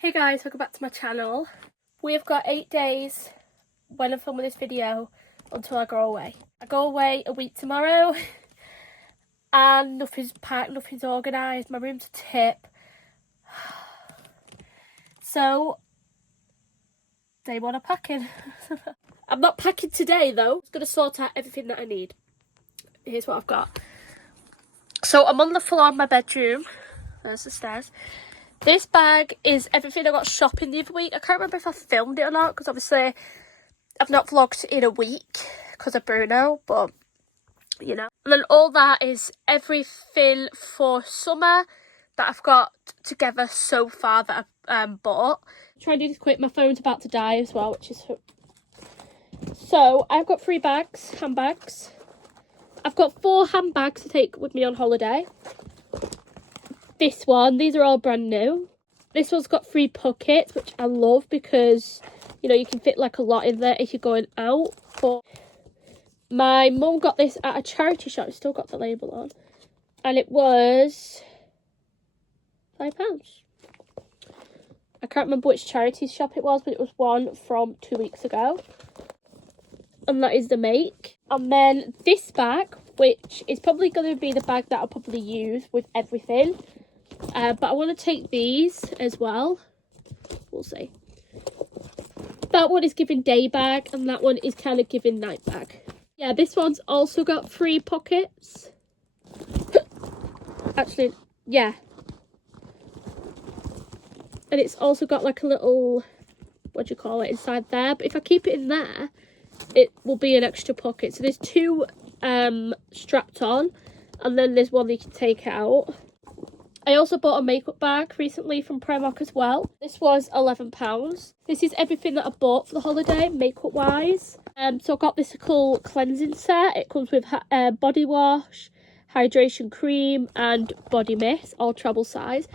Hey guys, welcome back to my channel. We've got 8 days when I'm filming this video until I go away. I go away a week tomorrow and nothing's packed, nothing's organised, my room's a tip. So, day one of packing. I'm not packing today though, I'm just going to sort out everything that I need. Here's what I've got. So I'm on the floor of my bedroom, there's the stairs. This bag is everything I got shopping the other week. I can't remember if I filmed it or not, because obviously I've not vlogged in a week because of Bruno, but you know. And then all that is everything for summer that I've got together so far that I've bought. Try and do this quick, my phone's about to die as well, which is... So I've got 3 bags, handbags. I've got 4 handbags to take with me on holiday. This one, these are all brand new. This one's got 3 pockets, which I love because, you know, you can fit like a lot in there if you're going out. But my mum got this at a charity shop. It's still got the label on. And it was £5. I can't remember which charity shop it was, but it was one from 2 weeks ago. And that is the make. And then this bag, which is probably going to be the bag that I'll probably use with everything. But I want to take these as well. We'll see. That one is giving day bag and that one is kind of giving night bag. Yeah, this one's also got 3 pockets. Actually, yeah. And it's also got like a little, what do you call it, inside there. But if I keep it in there, it will be an extra pocket. So there's 2 strapped on and then there's one that you can take out. I also bought a makeup bag recently from Primark as well. This was £11. This is everything that I bought for the holiday, makeup wise. So I got this cool cleansing set. It comes with body wash, hydration cream and body mist, all travel size.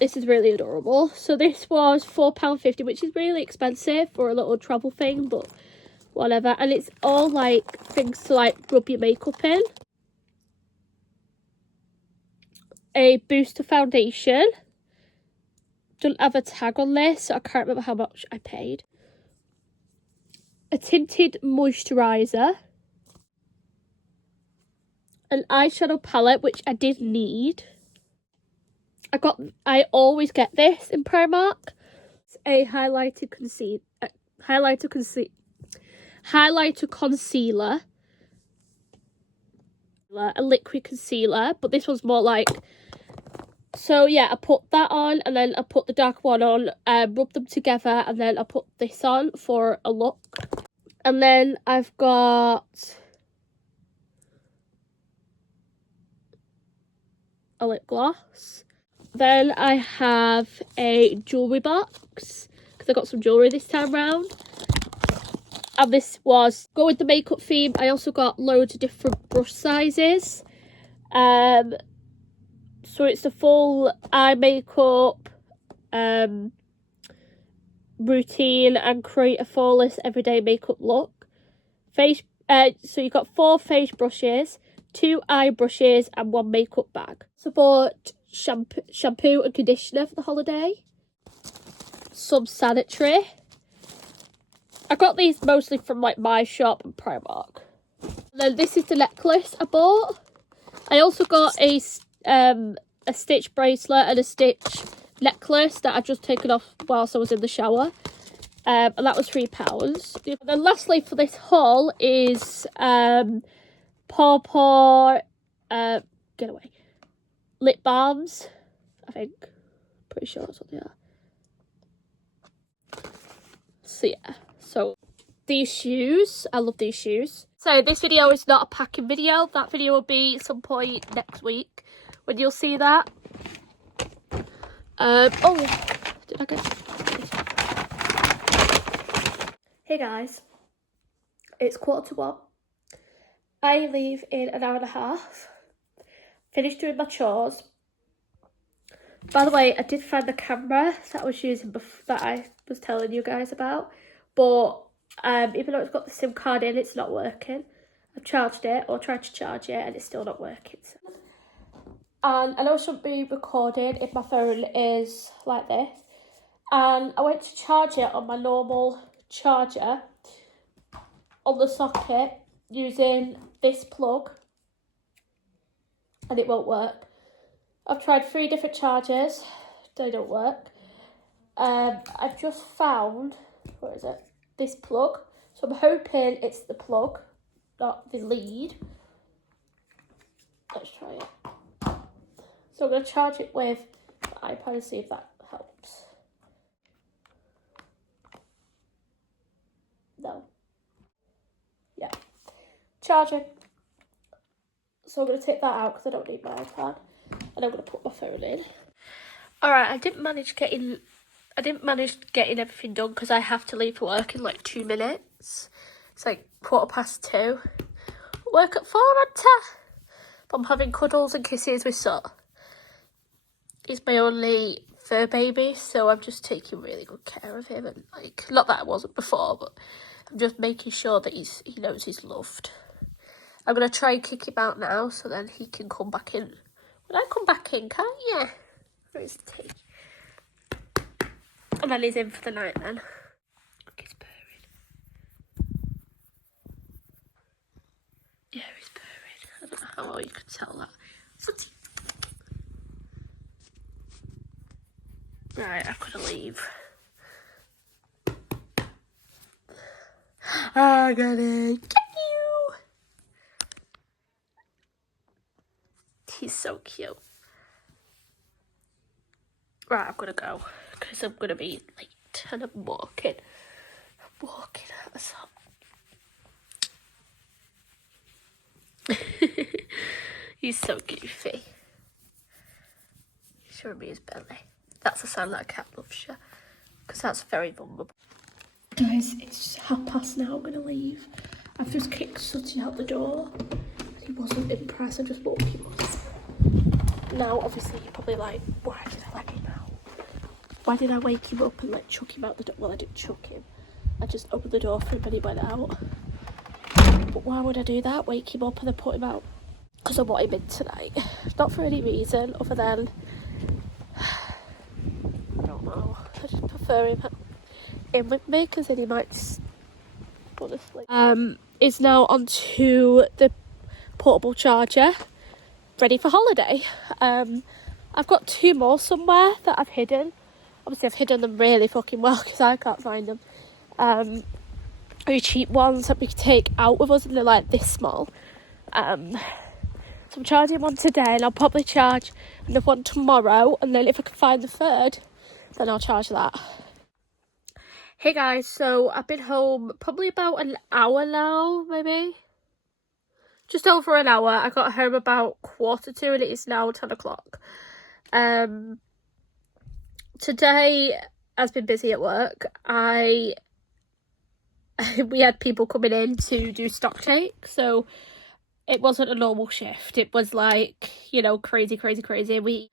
This is really adorable. So this was £4.50, which is really expensive for a little travel thing, but whatever. And it's all like things to like rub your makeup in. A booster foundation. Don't have a tag on this, so I can't remember how much I paid. A tinted moisturiser. An eyeshadow palette, which I did need. I always get this in Primark. It's a highlighter concealer. A liquid concealer, but this one's more like... So yeah, I put that on and then I put the dark one on, rub them together, and then I put this on for a look. And then I've got a lip gloss. Then I have a jewellery box, because I got some jewellery this time round. And this was, go with the makeup theme, I also got loads of different brush sizes. So it's the full eye makeup routine and create a flawless everyday makeup look. So you've got 4 face brushes, 2 eye brushes and 1 makeup bag. So bought shampoo and conditioner for the holiday. Some sanitary. I got these mostly from like my shop and Primark. And then this is the necklace I bought. I also got a stitch bracelet and a stitch necklace that I'd just taken off whilst I was in the shower. And that was £3. And then lastly for this haul is Paw get away, lip balms, I think. Pretty sure that's what they are. So yeah, so these shoes, I love these shoes. So this video is not a packing video. That video will be some point next week when you'll see that. Oh, did I get... Hey guys, it's 1:45. I leave in an hour and a half. Finished doing my chores. By the way, I did find the camera that I was using before, that I was telling you guys about, but even though it's got the SIM card in, it's not working. I've charged it, or tried to charge it, and it's still not working. And I know I shouldn't be recording if my phone is like this, and I went to charge it on my normal charger on the socket using this plug, and it won't work. I've tried 3 different chargers, they don't work. I've just found, what is it, this plug, so I'm hoping it's the plug, not the lead. Let's try it. So I'm going to charge it with the iPad and see if that helps. No. Yeah. Charging. So I'm going to take that out because I don't need my iPad. And I'm going to put my phone in. Alright, I didn't manage getting everything done because I have to leave for work in like 2 minutes. It's like 2:15. Work at 4 at 10. But I'm having cuddles and kisses with Sut. He's my only fur baby, so I'm just taking really good care of him. And like, not that I wasn't before, but I'm just making sure that he knows he's loved. I'm going to try and kick him out now, so then he can come back in. When I come back in, can't you? Where is the tea? And then he's in for the night then. Look, he's purring. Yeah, he's purring. I don't know how well you could tell that. Footy. Right, I've got to leave. I'm gonna get you. He's so cute. Right, I've got to go because I'm going to be late and I'm walking. Out the sun. He's so goofy. He's showing me his belly. That's the sound that a cat loves you, because that's very vulnerable. Guys, it's past now. I'm going to leave. I've just kicked Sutty out the door. He wasn't impressed. I just woke him up. Now, obviously, you're probably like, why did I let him out? Why did I wake him up and like chuck him out the door? Well, I didn't chuck him. I just opened the door for him and he went out. But why would I do that? Wake him up and then put him out? Because I want him in tonight. Not for any reason other than, I don't know. I just prefer him in with me because then he might just go to sleep. Is now onto the portable charger, ready for holiday. I've got 2 more somewhere that I've hidden. Obviously I've hidden them really fucking well because I can't find them. Very cheap ones that we can take out with us, and they're like this small. So I'm charging one today, and I'll probably charge another one tomorrow, and then if I can find the 3rd, then I'll charge that. Hey guys, so I've been home probably about an hour now, maybe. Just over an hour. I got home about 1:45 and it is now 10 o'clock. Today has been busy at work. We had people coming in to do stock take, so it wasn't a normal shift. It was like, you know, crazy. We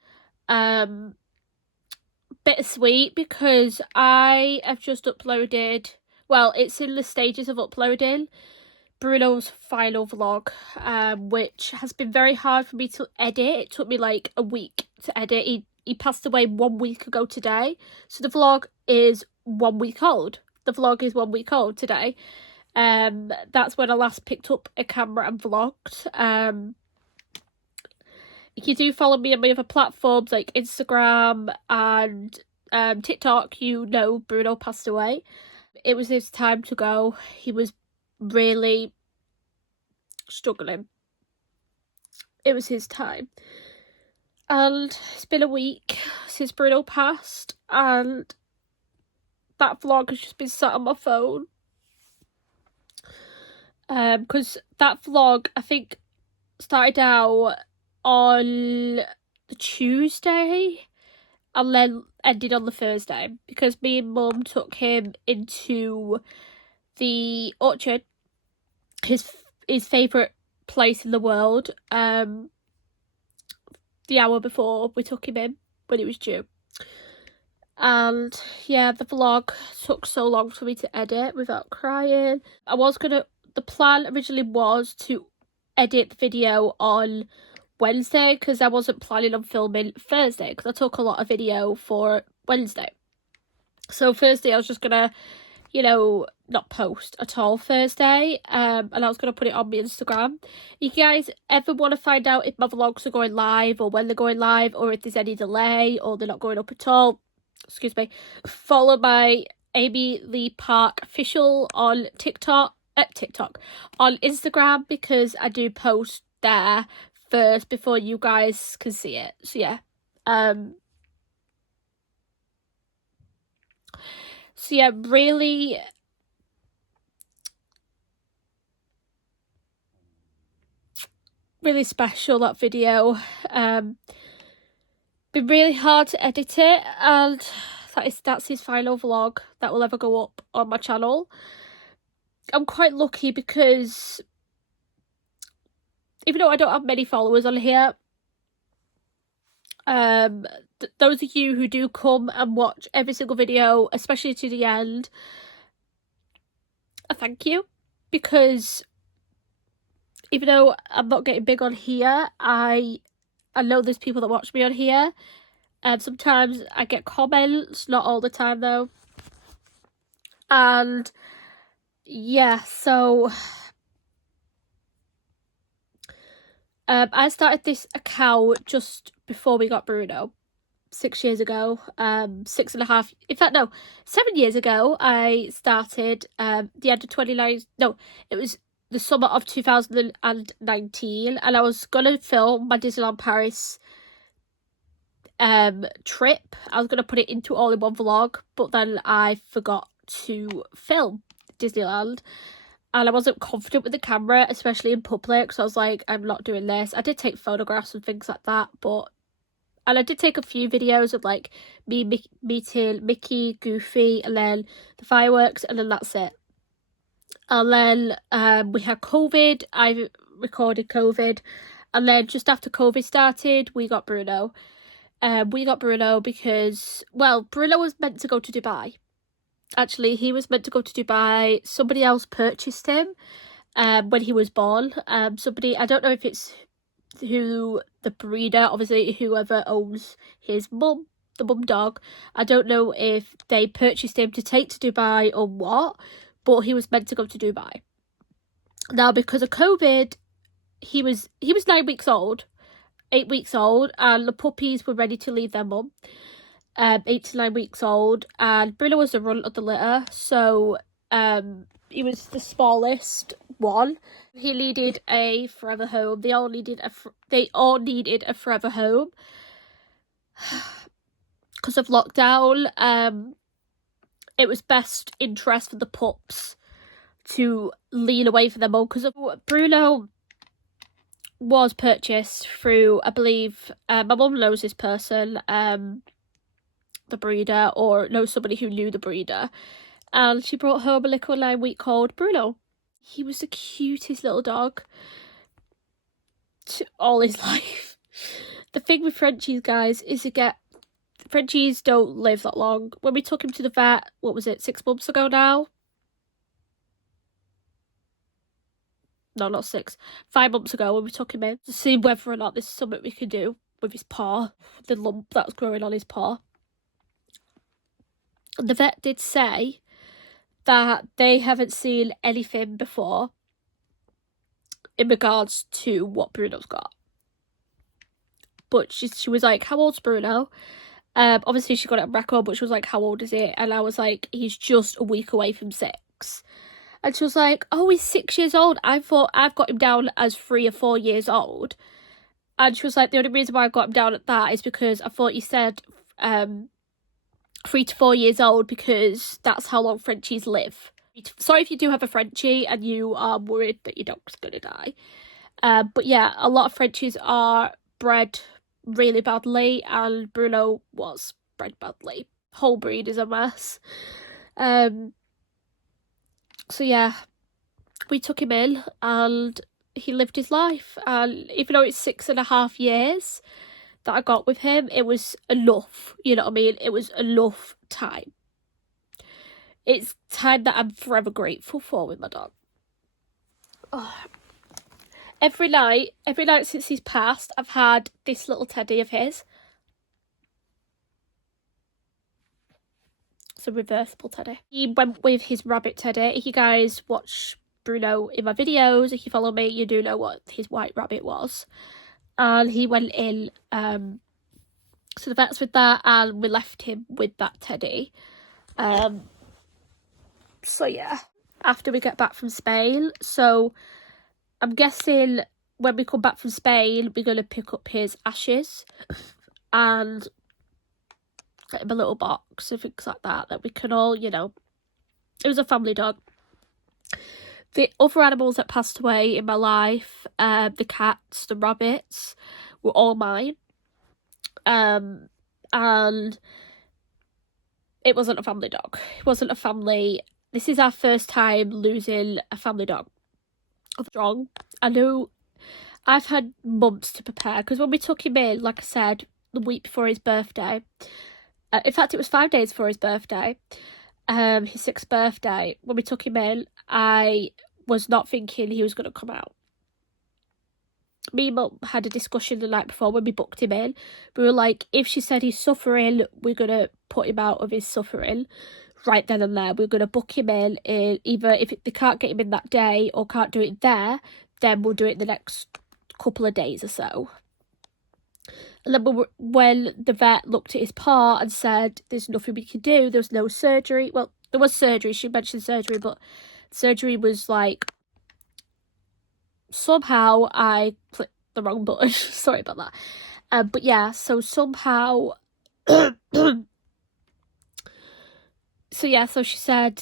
bittersweet because I have just uploaded, well, it's in the stages of uploading Bruno's final vlog, which has been very hard for me to edit. It took me like a week to edit. He passed away 1 week ago today, so the vlog is 1 week old. The vlog is 1 week old today. That's when I last picked up a camera and vlogged. If you do follow me on my other platforms like Instagram and TikTok, you know Bruno passed away. It was his time to go. He was really struggling. It was his time. And it's been a week since Bruno passed, and that vlog has just been sat on my phone. Because that vlog, I think, started out on the Tuesday and then ended on the Thursday, because me and Mum took him into the orchard, his favourite place in the world, the hour before we took him in when he was due. And yeah, the vlog took so long for me to edit without crying. The plan originally was to edit the video on Wednesday, because I wasn't planning on filming Thursday, because I took a lot of video for Wednesday. So Thursday I was just gonna, you know, not post at all Thursday, and I was gonna put it on my Instagram. If you guys ever want to find out if my vlogs are going live, or when they're going live, or if there's any delay, or they're not going up at all, excuse me, follow my Amy Lee Park official on TikTok, on Instagram, because I do post there first before you guys can see it. So yeah, really special, that video. Been really hard to edit it, and that's his final vlog that will ever go up on my channel. I'm quite lucky because even though I don't have many followers on here, those of you who do come and watch every single video, especially to the end, I thank you, because even though I'm not getting big on here, I know there's people that watch me on here, and sometimes I get comments, not all the time though. And yeah, so I started this account just before we got Bruno, 6 years ago. 6.5, in fact no, 7 years ago I started. The end of 29, no, it was the summer of 2019, and I was gonna film my Disneyland Paris trip. I was gonna put it into all in one vlog, but then I forgot to film Disneyland, and I wasn't confident with the camera, especially in public, so I was like, I'm not doing this. I did take photographs and things like that, and I did take a few videos of like me meeting Mickey, Goofy, and then the fireworks, and then that's it. And then we had COVID. I recorded COVID, and then just after COVID started, we got Bruno. We got Bruno because, well, Bruno was meant to go to Dubai. Actually, he was meant to go to Dubai. Somebody else purchased him when he was born. Somebody, I don't know if it's who the breeder, obviously whoever owns his mum, the mum dog. I don't know if they purchased him to take to Dubai or what, but he was meant to go to Dubai. Now, because of COVID, he was 9 weeks old, 8 weeks old, and the puppies were ready to leave their mum. 8 to 9 weeks old, and Bruno was the runt of the litter, so he was the smallest one. He needed a forever home. They all needed a forever home because of lockdown. It was best interest for the pups to lean away from their mum, because Bruno was purchased through, I believe, my mum knows this person, the breeder, or knows somebody who knew the breeder, and she brought home a little 9-week-old Bruno. He was the cutest little dog all his life. The thing with Frenchies, guys, is Frenchies don't live that long. When we took him to the vet, what was it, 6 months ago now? No, not 6. 5 months ago, when we took him in to see whether or not there's something we could do with his paw, the lump that was growing on his paw. And the vet did say that they haven't seen anything before in regards to what Bruno's got. But she was like, how old's Bruno? Obviously she got it on record, but she was like, how old is he? And I was like, he's just a week away from 6. And she was like, oh, he's 6 years old. I thought I've got him down as 3 or 4 years old. And she was like, the only reason why I got him down at that is because I thought you said 3 to 4 years old, because that's how long Frenchies live. Sorry if you do have a Frenchie and you are worried that your dog's gonna die. But yeah, a lot of Frenchies are bred really badly, and Bruno was bred badly. Whole breed is a mess. So yeah, we took him in and he lived his life, and even though it's 6.5 years that I got with him, it was enough, you know what I mean? It was enough time. It's time that I'm forever grateful for with my dog. Oh. Every night since he's passed, I've had this little teddy of his. It's a reversible teddy. He went with his rabbit teddy. If you guys watch Bruno in my videos, if you follow me, you do know what his white rabbit was. And he went in to the vets with that, and we left him with that teddy. So yeah, after we get back from Spain. So I'm guessing when we come back from Spain, we're going to pick up his ashes and get him a little box and things like that we can all, you know, it was a family dog. The other animals that passed away in my life, the cats, the rabbits, were all mine. And it wasn't a family dog. It wasn't a family. This is our first time losing a family dog. Strong. I know I've had months to prepare, because when we took him in, like I said, the week before his birthday, in fact, it was 5 days before his birthday, his 6th birthday, when we took him in, I was not thinking he was going to come out. Me and Mum had a discussion the night before when we booked him in. We were like, if she said he's suffering, we're going to put him out of his suffering right then and there. We're going to book him in, either if they can't get him in that day or can't do it there, then we'll do it the next couple of days or so. And then when the vet looked at his paw and said there's nothing we can do, there was no surgery. Well, there was surgery, she mentioned surgery, but surgery was like, somehow I clicked the wrong button. Sorry about that. But yeah, so somehow so she said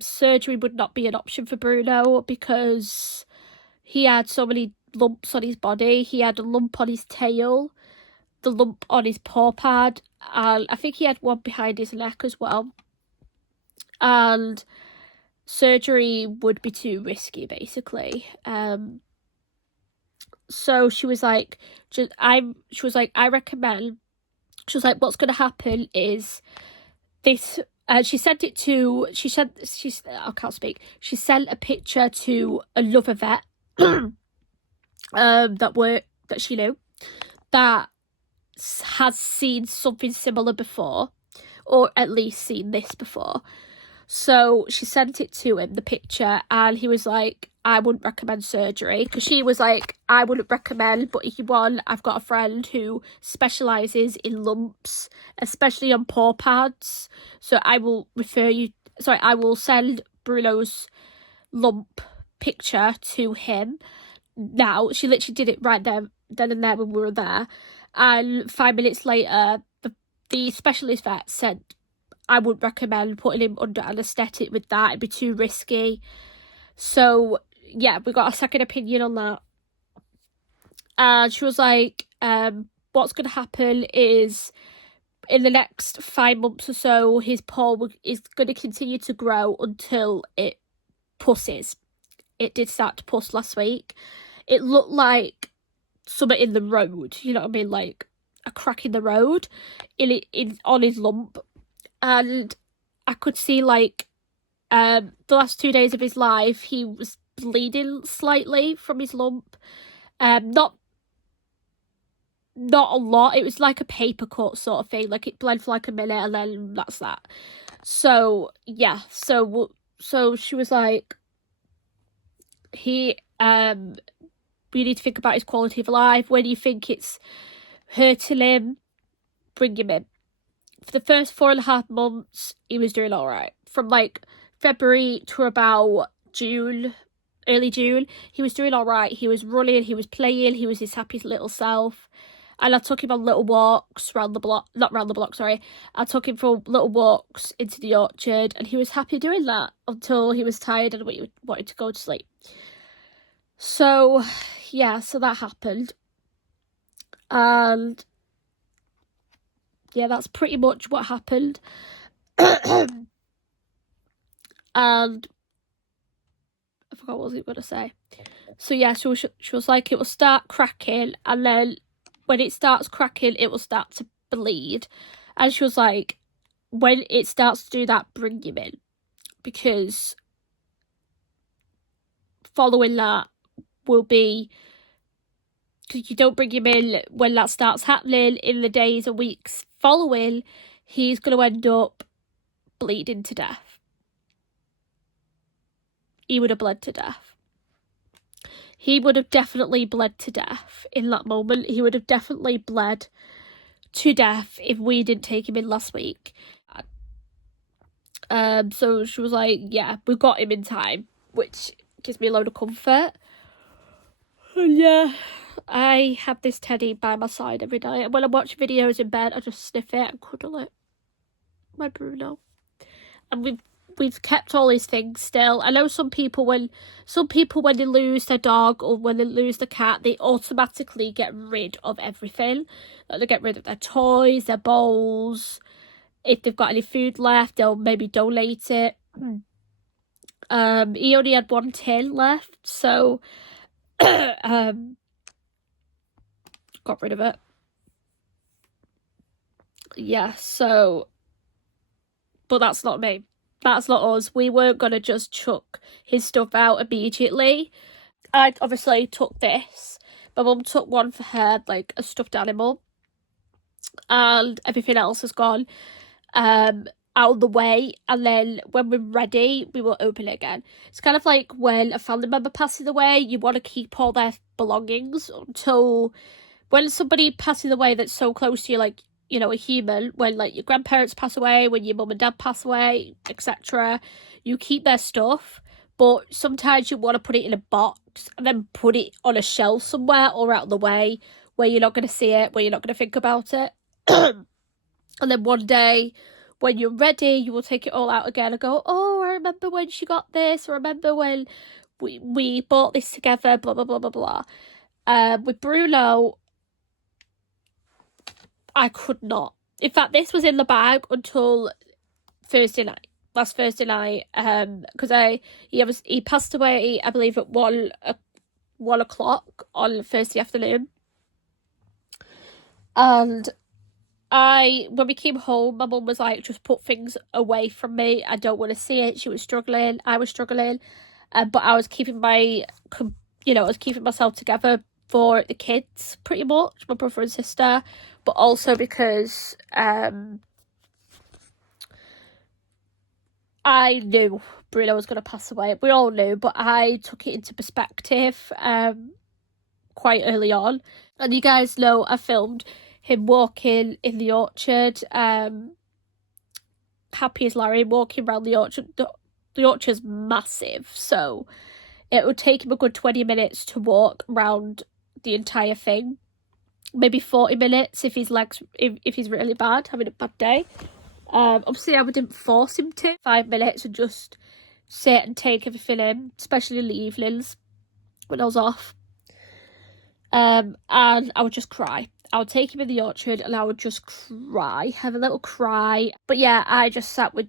surgery would not be an option for Bruno because he had so many lumps on his body. He had a lump on his tail, the lump on his paw pad, and I think he had one behind his neck as well. And surgery would be too risky, basically. So she was like, I recommend. She was like, what's going to happen is this. She sent it to. I can't speak. She sent a picture to another vet that she knew that has seen something similar before, or at least seen this before. So she sent it to him, the picture, and he was like, I wouldn't recommend surgery, because she was like, I wouldn't recommend, but if you want, I've got a friend who specialises in lumps, especially on paw pads, so I will I will send Bruno's lump picture to him now. She literally did it right then and there when we were there, and 5 minutes later, the specialist vet said, I wouldn't recommend putting him under anaesthetic with that. It'd be too risky. So, yeah, we got a second opinion on that. And she was like, what's going to happen is in the next 5 months or so, his paw is going to continue to grow until it pusses. It did start to puss last week. It looked like something in the road, you know what I mean? Like a crack in the road on his lump. And I could see, like, the last 2 days of his life, he was bleeding slightly from his lump. Not a lot. It was like a paper cut sort of thing. Like, it bled for like a minute and then that's that. So, yeah. So she was like, we need to think about his quality of life. When you think it's hurting him, bring him in. For the first 4.5 months, he was doing all right. From like February to about June, early June, he was doing all right. He was running, he was playing, he was his happy little self. And I took him on little walks around the block, not around the block, sorry. I took him for little walks into the orchard, and he was happy doing that until he was tired and wanted to go to sleep. So, yeah, so that happened. And yeah, that's pretty much what happened. And I forgot what I was going to say. So yeah, she was like, it will start cracking, and then when it starts cracking, it will start to bleed. And she was like, when it starts to do that, bring him in. Because following that will be, because you don't bring him in when that starts happening, in the days and weeks following, he's going to end up bleeding to death. He would have bled to death. He would have definitely bled to death in that moment. He would have definitely bled to death if we didn't take him in last week. So she was like, yeah, we got him in time, which gives me a load of comfort. And yeah, I have this teddy by my side every night. And when I watch videos in bed, I just sniff it and cuddle it. My Bruno. And we've kept all these things still. I know some people when they lose their dog or when they lose the cat, they automatically get rid of everything. Like they get rid of their toys, their bowls. If they've got any food left, they'll maybe donate it. He only had one tin left, so got rid of it. Yeah, so, but that's not me. That's not us. We weren't gonna just chuck his stuff out immediately. I obviously took this. My mum took one for her, like a stuffed animal, and everything else has gone out of the way, and then when we're ready we will open it again. It's kind of like when a family member passes away, you want to keep all their belongings until when somebody passes away that's so close to you, like, you know, a human, when like your grandparents pass away, when your mum and dad pass away, etc., you keep their stuff, but sometimes you want to put it in a box and then put it on a shelf somewhere or out of the way where you're not going to see it, where you're not going to think about it. And then one day when you're ready, you will take it all out again and go, oh, I remember when she got this, or I remember when we bought this together, blah, blah, blah, blah, blah. With Bruno, I could not. In fact, this was in the bag until last Thursday night, because he passed away, I believe, at 1 o'clock on Thursday afternoon. And when we came home, my mum was like, just put things away from me. I don't want to see it. She was struggling. I was struggling. But I was keeping myself together for the kids, pretty much, my brother and sister. But also because I knew Bruno was going to pass away. We all knew, but I took it into perspective quite early on. And you guys know I filmed him walking in the orchard, happy as Larry, walking around the orchard. The orchard's massive, so it would take him a good 20 minutes to walk around the entire thing. Maybe 40 minutes if his legs, if he's really bad, having a bad day. Obviously I didn't force him to. 5 minutes and just sit and take everything in, especially in the evenings when I was off. And I would just cry. I would take him in the orchard and I would just cry, have a little cry. But yeah, I just sat with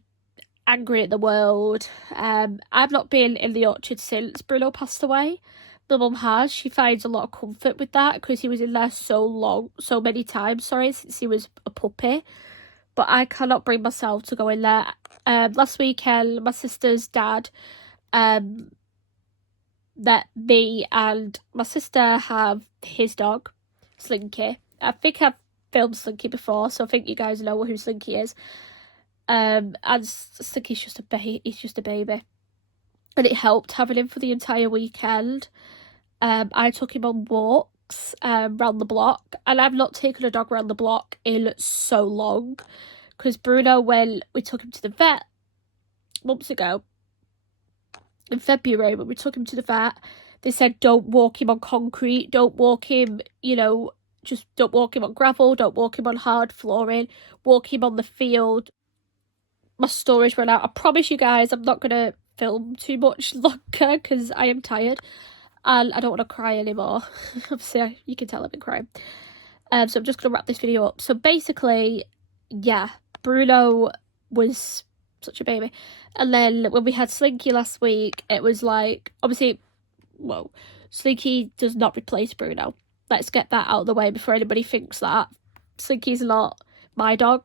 angry at the world. I've not been in the orchard since Bruno passed away. My mum has. She finds a lot of comfort with that because he was in there so many times, since he was a puppy. But I cannot bring myself to go in there. Last weekend, my sister's dad let me and my sister have his dog, Slinky. I think I've filmed Slinky before, so I think you guys know who Slinky is. And Slinky's just he's just a baby. And it helped having him for the entire weekend. I took him on walks around the block, and I've not taken a dog around the block in so long. Because Bruno, when we took him to the vet months ago, in February, when we took him to the vet, they said don't walk him on concrete, don't walk him, just don't walk him on gravel, don't walk him on hard flooring, walk him on the field. My storage ran out. I promise you guys I'm not going to film too much longer because I am tired and I don't want to cry anymore. Obviously, you can tell I've been crying. So I'm just going to wrap this video up. So basically, yeah, Bruno was such a baby. And then when we had Slinky last week, it was like, obviously, whoa, Slinky does not replace Bruno. Let's get that out of the way before anybody thinks that. Slinky's not my dog.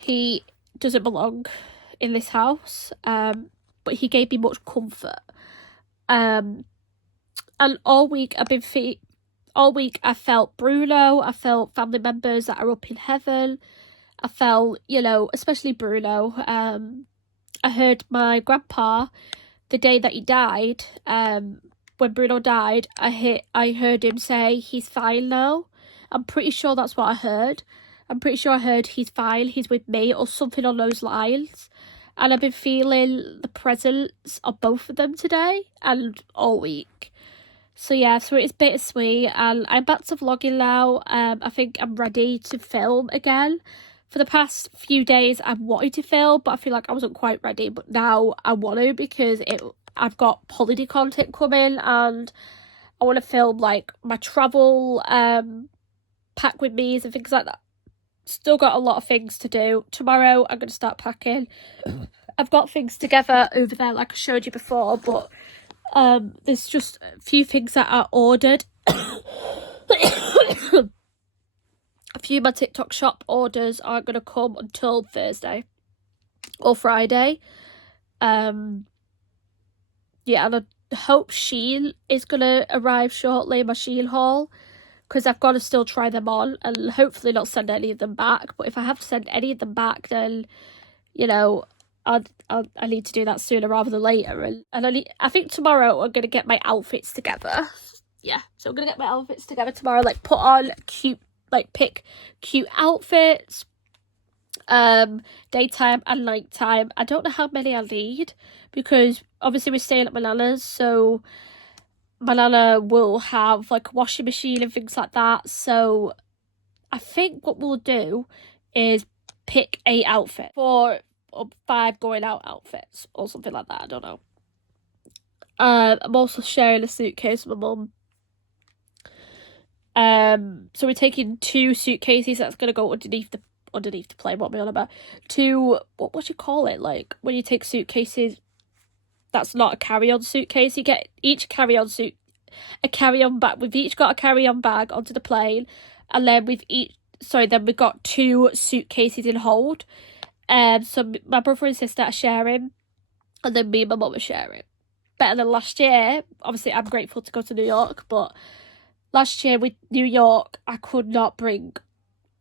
He doesn't belong in this house, but he gave me much comfort. And all week I felt Bruno, I felt family members that are up in heaven, I felt, you know, especially Bruno. I heard my grandpa the day that he died, when Bruno died, I heard him say he's fine now. I'm pretty sure that's what I heard. I'm pretty sure I heard he's fine, he's with me, or something on those lines. And I've been feeling the presence of both of them today and all week. So yeah, so it's bittersweet, and I'm back to vlogging now. I think I'm ready to film again. For the past few days, I've wanted to film, but I feel like I wasn't quite ready. But now I want to, because I've got holiday content coming, and I want to film like my travel pack with me's and things like that. Still got a lot of things to do. Tomorrow I'm going to start packing. I've got things together over there like I showed you before, but there's just a few things that I ordered. A few of my TikTok shop orders aren't going to come until Thursday or Friday. Yeah, and I hope Shein is going to arrive shortly, my Shein haul, because I've got to still try them on and hopefully not send any of them back. But if I have to send any of them back, then, you know, I need to do that sooner rather than later. And I think tomorrow I'm going to get my outfits together. Yeah, so I'm going to get my outfits together tomorrow, like put on cute, like pick cute outfits, daytime and nighttime. I don't know how many I need, because obviously we're staying at my nana's, so my nana will have like a washing machine and things like that. So I think what we'll do is pick 8 outfits, 4 or 5 going out outfits or something like that. I don't know. I'm also sharing a suitcase with my mum. So we're taking 2 suitcases that's gonna go underneath the plane. What am I on about? 2, what you call it? Like when you take suitcases that's not a carry-on suitcase, you get each a carry-on bag. We've each got a carry-on bag onto the plane, and then we've got 2 suitcases in hold. So my brother and sister are sharing, and then me and my mum are sharing. Better than last year. Obviously, I'm grateful to go to New York, but last year with New York, I could not bring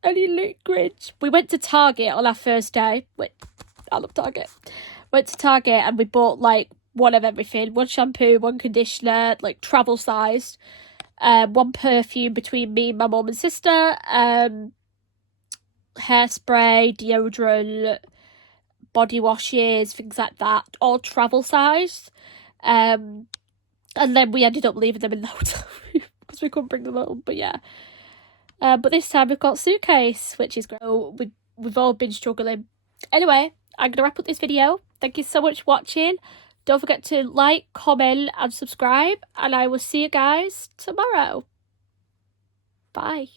any liquids. We went to Target on our first day. Wait, I love Target. Went to Target and we bought like one of everything. 1 shampoo, 1 conditioner, like travel sized. 1 perfume between me, my mum and sister. Hairspray, deodorant, body washes, things like that. All travel sized. And then we ended up leaving them in the hotel room because we couldn't bring them home. But yeah. But this time we've got suitcase, which is great. So we've all been struggling. Anyway, I'm going to wrap up this video. Thank you so much for watching. Don't forget to like, comment and subscribe. And I will see you guys tomorrow. Bye.